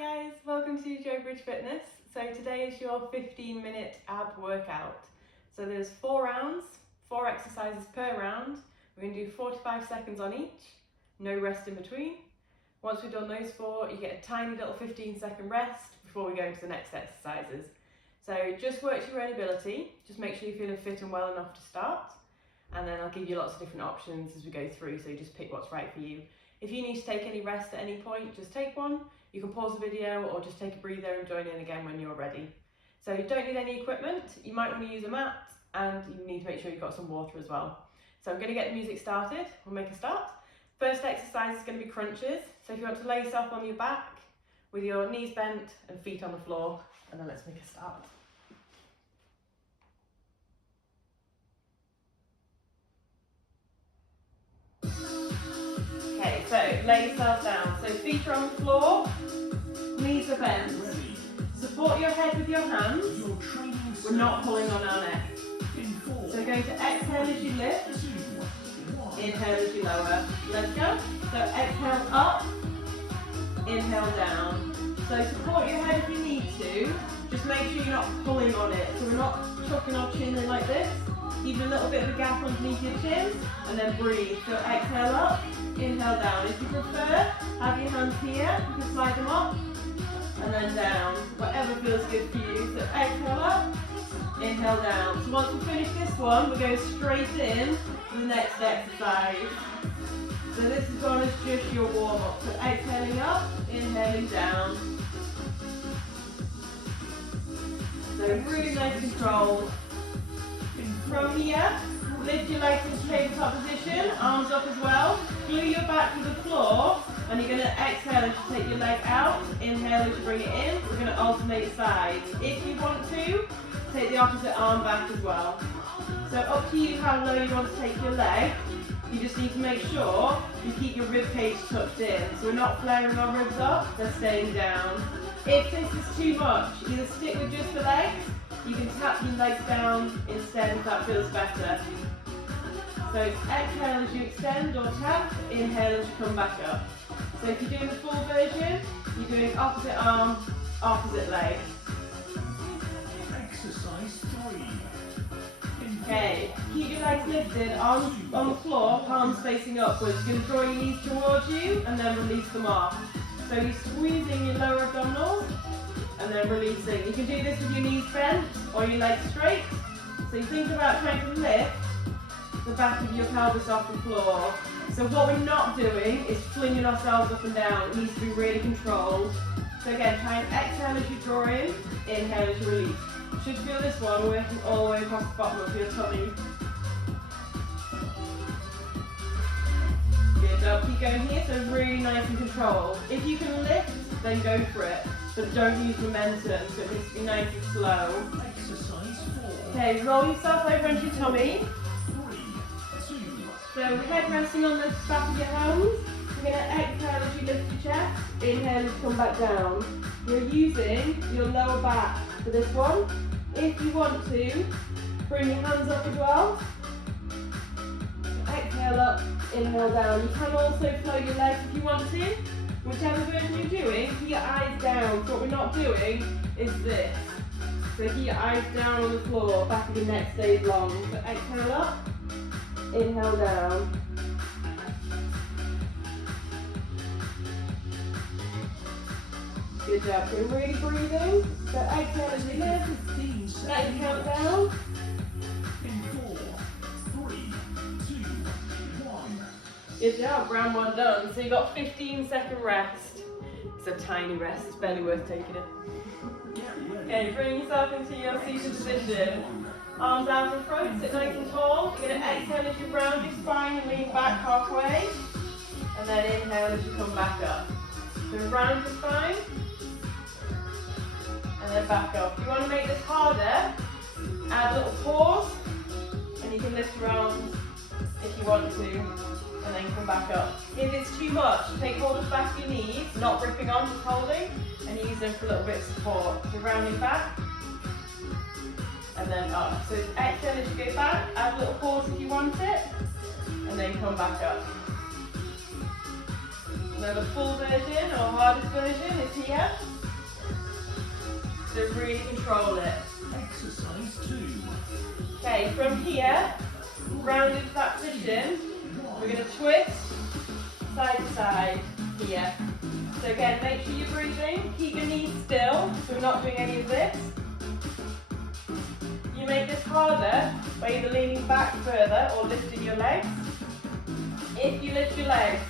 guys, welcome to Joe Bridge Fitness. So today is your 15-minute ab workout. So there's 4 rounds, 4 exercises per round. We're going to do 45 seconds on each, no rest in between. Once we've done those 4, you get a tiny little 15-second rest before we go into the next exercises. So just work to your own ability, just make sure you're feeling fit and well enough to start, and then I'll give you lots of different options as we go through, so you just pick what's right for you. If you need to take any rest at any point, just take one. You can pause the video or just take a breather and join in again when you're ready. So you don't need any equipment, you might want to use a mat, and you need to make sure you've got some water as well. So I'm going to get the music started, we'll make a start. First exercise is going to be crunches. So if you want to lay yourself on your back with your knees bent and feet on the floor, and then let's make a start. Okay, so lay yourself down. So feet are on the floor, knees are bent. Support your head with your hands. We're not pulling on our neck. So we're going to exhale as you lift, inhale as you lower. Let's go. So exhale up, inhale down. So support your head if you need to. Just make sure you're not pulling on it. So we're not chucking our chin in like this. Keep a little bit of a gap underneath your chin, and then breathe. So exhale up, inhale down. If you prefer, have your hands here. You can slide them up, and then down. Whatever feels good for you. So exhale up, inhale down. So once we finish this one, we go straight in to the next exercise. So this is one as just your warm up. So exhaling up, inhaling down. So really nice control. From here, lift your legs into tabletop position, arms up as well. Glue your back to the floor, and you're going to exhale as you take your leg out. Inhale as you bring it in. We're going to alternate sides. If you want to, take the opposite arm back as well. So up to you how low you want to take your leg. You just need to make sure you keep your rib cage tucked in. So we're not flaring our ribs up, they're staying down. If this is too much, either stick with just the legs. You can tap your legs down instead if that feels better. So exhale as you extend or tap, inhale as you come back up. So if you're doing the full version, you're doing opposite arm, opposite leg. Exercise 3. Okay, keep your legs lifted on the floor, palms facing upwards. You're going to draw your knees towards you and then release them off. So you're squeezing your lower abdominals and then releasing. You can do this with your knees bent or your legs straight. So you think about trying to lift the back of your pelvis off the floor. So what we're not doing is flinging ourselves up and down. It needs to be really controlled. So again, try and exhale as you draw in, inhale as you release. You should feel this one working all the way across the bottom of your tummy. Good job, keep going here, so really nice and controlled. If you can lift, then go for it. But don't use momentum, so it needs to be nice and slow. Exercise 4. Okay, roll yourself over onto your tummy. 3, 2, So head resting on the back of your hands. You're going to exhale as you lift your chest. Inhale as you come back down. You're using your lower back for this one. If you want to, bring your hands up as well. Exhale up, inhale down. You can also flow your legs if you want to. Whichever version you're doing, keep your eyes down. So what we're not doing is this. So keep your eyes down on the floor, back of your neck stays long. So exhale up, inhale down. Good job, so really breathing. So exhale as you lift, 15 seconds. exhale down. In 4, 3, 2, 1. Good job, round 1 done. So you've got 15-second rest. It's a tiny rest, it's barely worth taking it. Get ready. Okay, bring yourself into your seated position. Arms out in front, sit nice and tall. You're going to exhale as you round your spine and lean back halfway. And then inhale as you come back up. So round your spine. And then back up. If you want to make this harder, add a little pause. And you can lift your arms if you want to. And then come back up. If it's too much, take hold of the back of your knees, not gripping on, just holding. And use them for a little bit of support. So rounding back. And then up. So exhale as you go back, add a little pause if you want it, and then come back up. Now the full version or hardest version is here. So really control it. Exercise 2. Okay, from here, round into that position, we're going to twist side to side here. So again, make sure you're breathing, keep your knees still, so we're not doing any of this. You make this harder by either leaning back further or lifting your legs. If you lift your legs,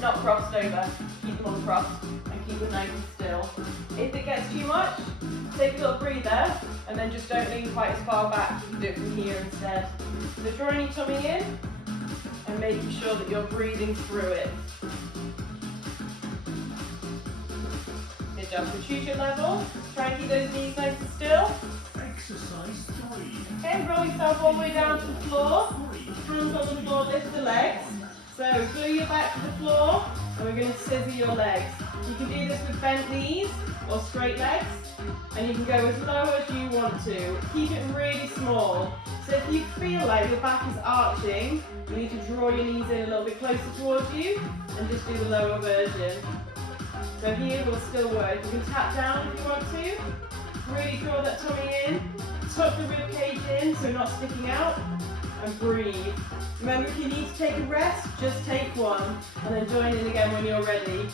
not crossed over, keep them uncrossed and keep them nice and still. If it gets too much, take a little breather and then just don't lean quite as far back. You can do it from here instead. So drawing your tummy in and making sure that you're breathing through it. Good job. So choose your level. Try and keep those knees nice and still. Exercise 3. Okay, roll yourself all the way down to the floor. Hands on the floor, lift the legs. So glue your back to the floor and we're going to scissor your legs. You can do this with bent knees or straight legs and you can go as low as you want to. Keep it really small. So if you feel like your back is arching, you need to draw your knees in a little bit closer towards you and just do the lower version. So here will still work. You can tap down if you want to. Really draw that tummy in. Tuck the rib cage in so you're not sticking out. And breathe. Remember, if you need to take a rest, just take one and then join in again when you're ready.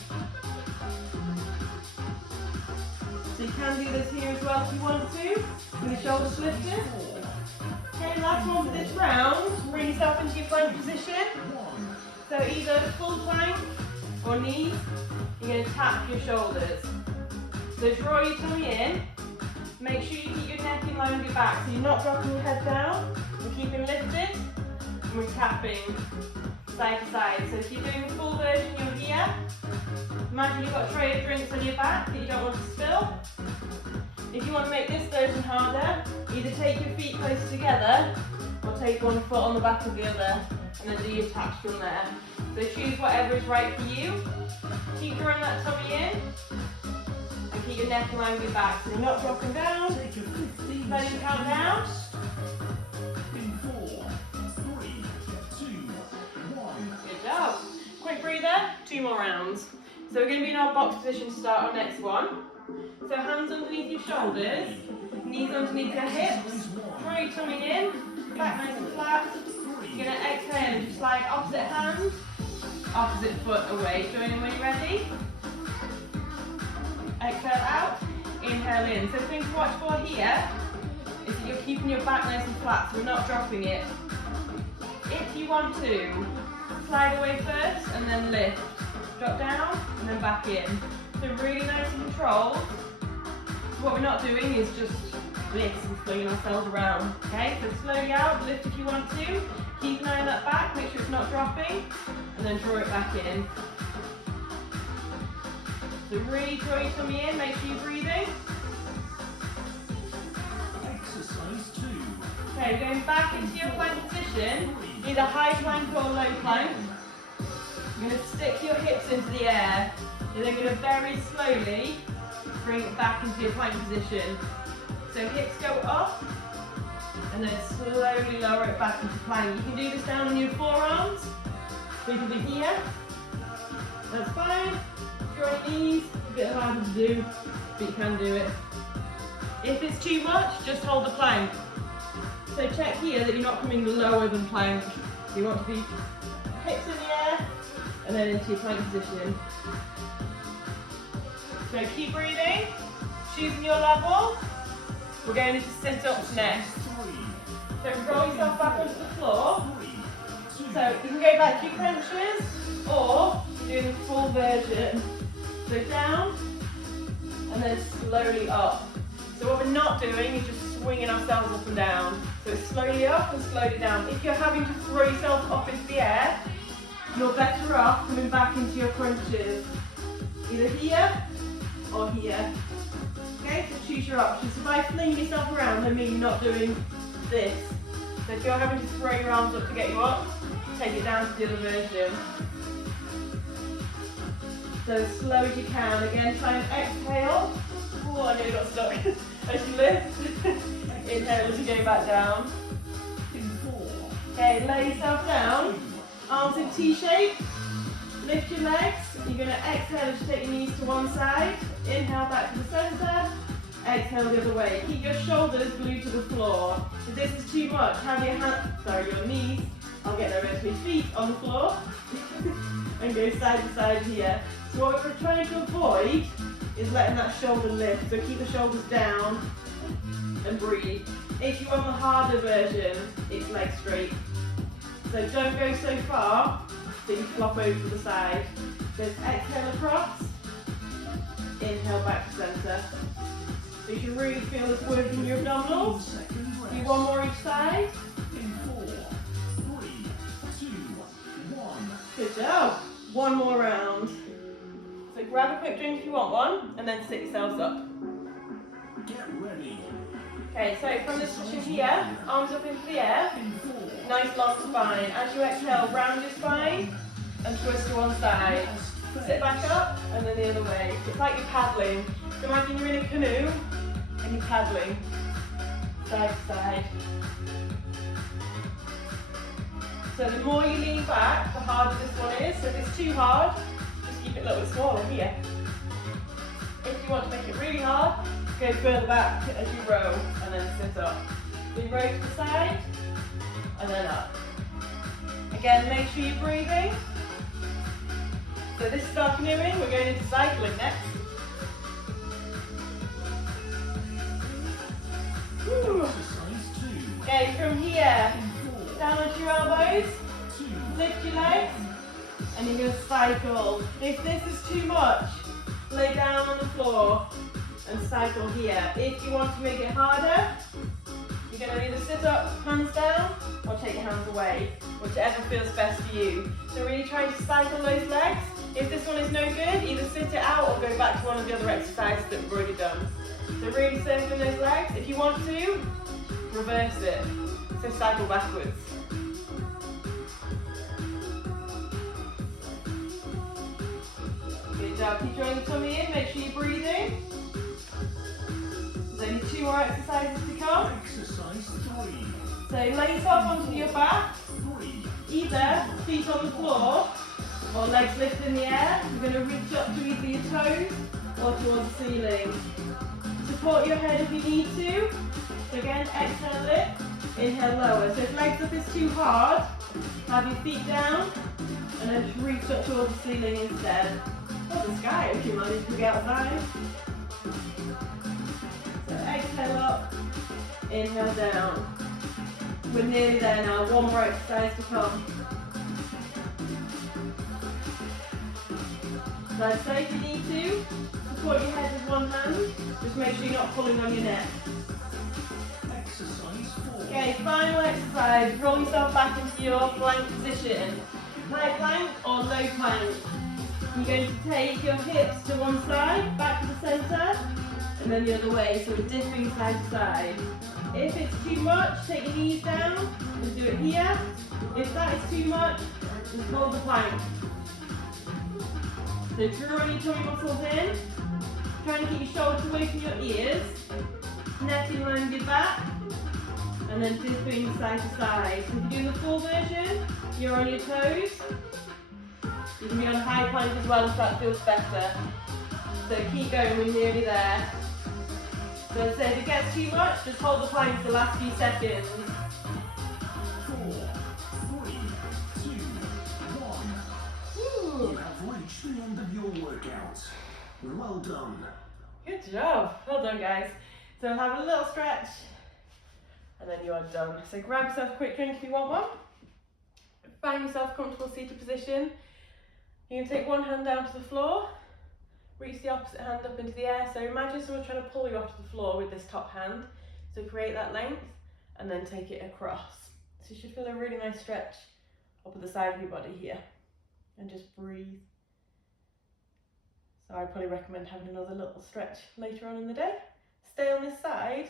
So you can do this here as well if you want to, with the shoulders lifted. Okay, last one for this round. Bring yourself into your plank position. So either full plank or knees. You're going to tap your shoulders. So draw your tummy in. Make sure you keep your neck in line with your back so you're not dropping your head down. We're keeping lifted and we're tapping side to side. So if you're doing the full version, you're here. Imagine you've got a tray of drinks on your back that you don't want to spill. If you want to make this version harder, either take your feet close together or take one foot on the back of the other and then do your taps from there. So choose whatever is right for you. Keep drawing that tummy in. And keep your neck in line with your back so you're not dropping down. Take a 15 Let him count down. In 4, 3, 2, 1. Good job. Quick breather, 2 more rounds. So we're going to be in our box position to start our next one. So hands underneath your shoulders, knees underneath your hips, draw your tummy in, back nice and flat. You're going to exhale and just slide opposite hand, opposite foot away. Join in when you're ready. Exhale out, inhale in. So things to watch for here is that you're keeping your back nice and flat, so we're not dropping it. If you want to, slide away first and then lift. Drop down and then back in. So really nice and controlled. So what we're not doing is just this and flinging ourselves around. Okay, so slowly out, lift if you want to. Keep an eye on that back, make sure it's not dropping, and then draw it back in. So really draw your tummy in, make sure you're breathing. Exercise 2. Okay, going back into your plank position, either high plank or low plank. You're going to stick your hips into the air. You're then going to very slowly bring it back into your plank position. So hips go up, and then slowly lower it back into plank. You can do this down on your forearms. So you can be here. That's fine. Draw your knees, a bit harder to do, but you can do it. If it's too much, just hold the plank. So check here that you're not coming lower than plank. You want to be hips in the air, and then into your plank position. So keep breathing, choosing your level. We're going into sit-ups next. So roll yourself back onto the floor. So you can go back to your crunches, or you're doing the full version. So down, and then slowly up. So what we're not doing is just swinging ourselves up and down. So it's slowly up and slowly down. If you're having to throw yourself up into the air, you're better off coming back into your crunches. Either here or here. Okay, so choose your options. So by flinging yourself around, I mean not doing this. So if you're having to throw your arms up to get you up, take it down to the other version. So as slow as you can. Again, try and exhale. Oh, I nearly got stuck. As you lift. Inhale as you go back down. Okay, lay yourself down. Arms in T shape. Lift your legs You're going to exhale as you take your knees to one side. Inhale back to the center. Exhale the other way. Keep your shoulders glued to the floor. If this is too much, have your knees, I'll get there with my feet on the floor. And go side to side here. So what we're trying to avoid is letting that shoulder lift. So keep the shoulders down and breathe. If you want the harder version, it's legs straight. So don't go so far that you flop over to the side. Just exhale across, inhale back to center. So you should really feel this working your abdominals. Do one more each side. In 4, 3, 2, 1. Good job. One more round. So grab a quick drink if you want one, and then sit yourselves up. Get ready. Okay, so from this position here, arms up into the air, In 4, nice long spine. As you exhale, round your spine and twist to one side. Sit back up and then the other way. It's like you're paddling. So imagine you're in a canoe and you're paddling side to side. So the more you lean back, the harder this one is. So if it's too hard, just keep it a little bit smaller here. If you want to make it really hard, go further back as you row and then sit up. So you row to the side and then up. Again, make sure you're breathing. So this is our canoeing, we're going into cycling next. Woo. exercise 2. Okay, from here, In 4, down onto your elbows, 2, lift your legs, and you're going to cycle. If this is too much, lay down on the floor and cycle here. If you want to make it harder, you're going to either sit up, hands down, or take your hands away, whichever feels best for you. So really trying to cycle those legs. If this one is no good, either sit it out or go back to one of the other exercises that we've already done. So really circling those legs. If you want to, reverse it. So cycle backwards. Good job. Keep drawing the tummy in. Make sure you're breathing. There's only 2 more exercises to come. exercise 3. So lay yourself onto your back. 3, Either feet on the floor or legs lifted in the air. You're going to reach up to either your toes or towards the ceiling. Support your head if you need to. So again, exhale lift, inhale lower. So if legs up is too hard, have your feet down and then just reach up towards the ceiling instead. Or the sky if you manage to get outside. So exhale up, inhale down. We're nearly there now, one more exercise to come. So I'd say if you need to, support your head with one hand, just make sure you're not pulling on your neck. exercise 4. Okay, final exercise, roll yourself back into your plank position. High plank or low plank. You're going to take your hips to one side, back to the centre, and then the other way, so we're dipping side to side. If it's too much, take your knees down and do it here. If that is too much, just hold the plank. So draw your tummy muscles in, trying to keep your shoulders away from your ears, neck in line with your back, and then dipping side to side. So if you're doing the full version, you're on your toes. You can be on high plank as well if that feels better. So keep going, we're nearly there. So as I said, if it gets too much, just hold the plank for the last few seconds. 4, 3, 2, 1. Woo. You have reached the end of your workout. Well done. Good job. Well done, guys. So have a little stretch, and then you are done. So grab yourself a quick drink if you want one. Find yourself a comfortable seated position. You can take one hand down to the floor, reach the opposite hand up into the air. So imagine someone trying to pull you off the floor with this top hand. So create that length, and then take it across. So you should feel a really nice stretch up at the side of your body here. And just breathe. So I'd probably recommend having another little stretch later on in the day. Stay on this side,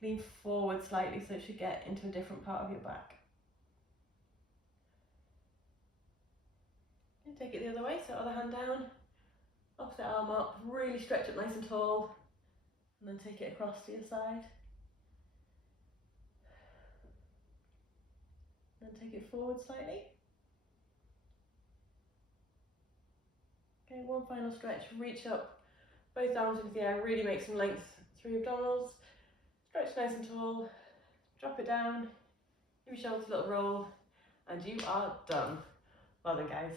lean forward slightly so it should get into a different part of your back. And take it the other way, so other hand down, opposite arm up, really stretch it nice and tall, and then take it across to your side. Then take it forward slightly. Okay, one final stretch. Reach up, both arms into the air, really make some length through your abdominals. Stretch nice and tall, drop it down, give your shoulders a little roll, and you are done. Well done, guys.